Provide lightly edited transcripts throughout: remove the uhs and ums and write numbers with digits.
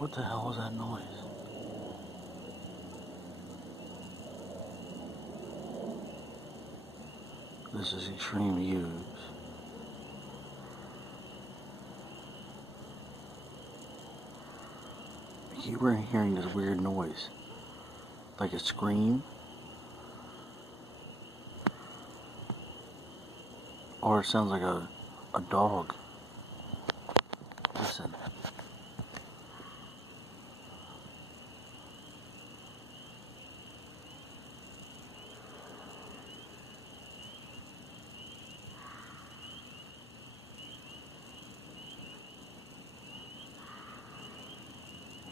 What the hell was that noise? This is Extreme Views. I keep hearing this weird noise. Like a scream. Or it sounds like a dog. Listen.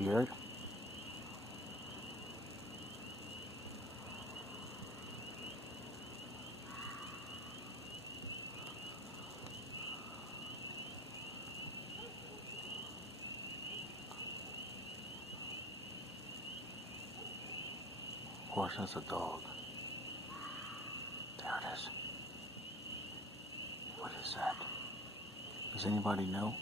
You hear it? Of course, that's a dog. There it is. What is that? Does anybody know?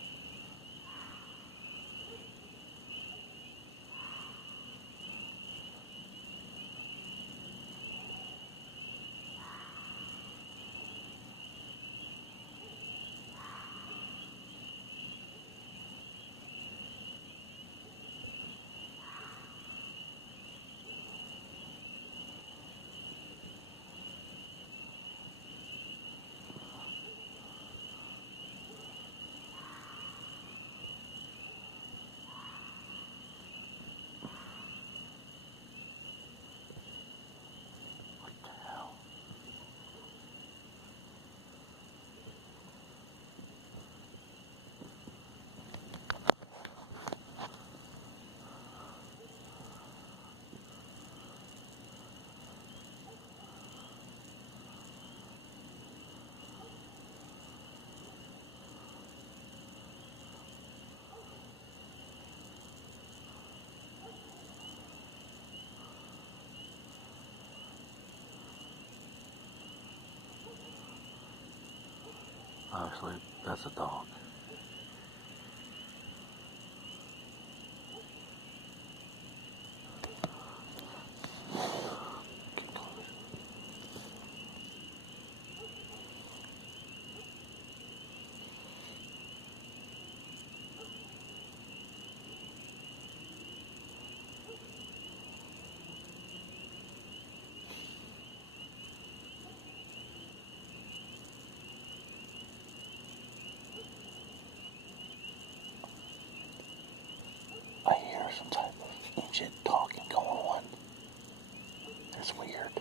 What the hell? Obviously, that's a dog. I hear some type of ancient talking going on. It's weird.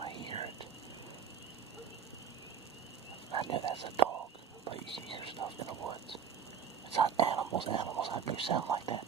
I hear it. I knew that's a dog, but you can hear stuff in the woods. It's not animals. Animals have no sound like that.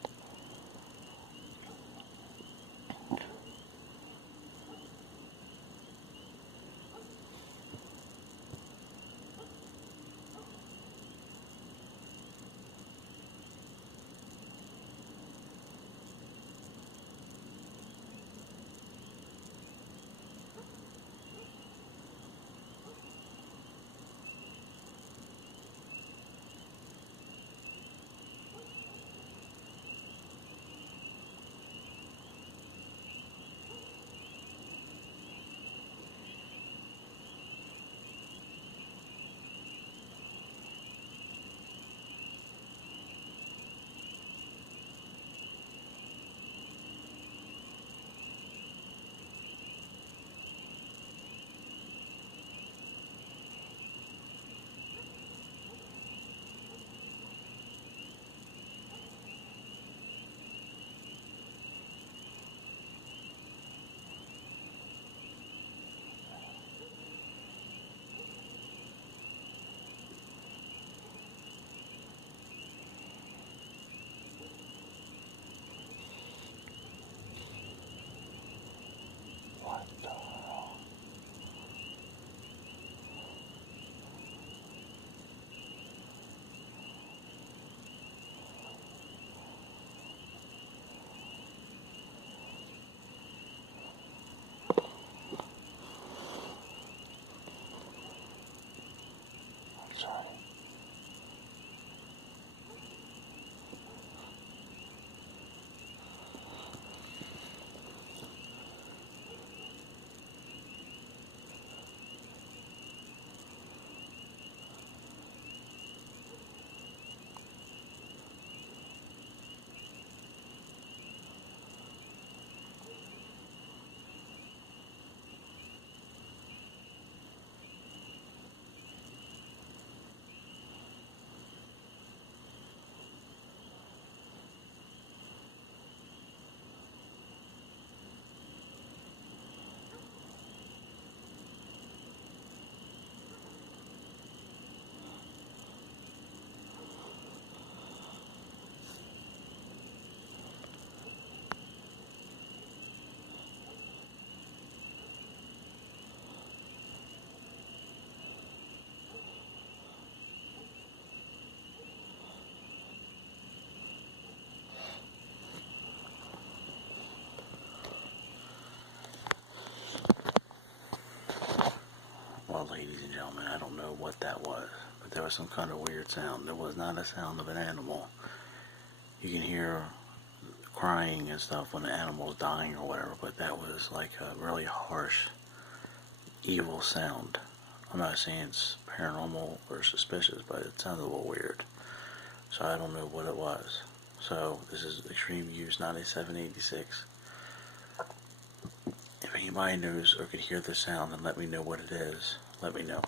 ladies and gentlemen. I don't know what that was, but there was some kind of weird sound. It was not a sound of an animal. You can hear crying and stuff when the animal's dying or whatever, but that was like a really harsh, evil sound. I'm not saying it's paranormal or suspicious, but it sounded a little weird. So I don't know what it was. So this is Extreme Views 9786. If anybody knows or could hear the sound and let me know what it is, let me know.